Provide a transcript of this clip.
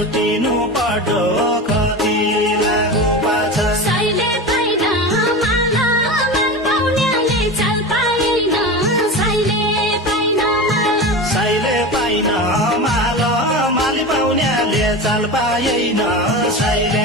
छुटिनु पर्दो कति लागु पाछ साइले पाइन माला मन पाउनेले चाल पाएन साइले पाइन माला माली पाउनेले चाल पाएन साइले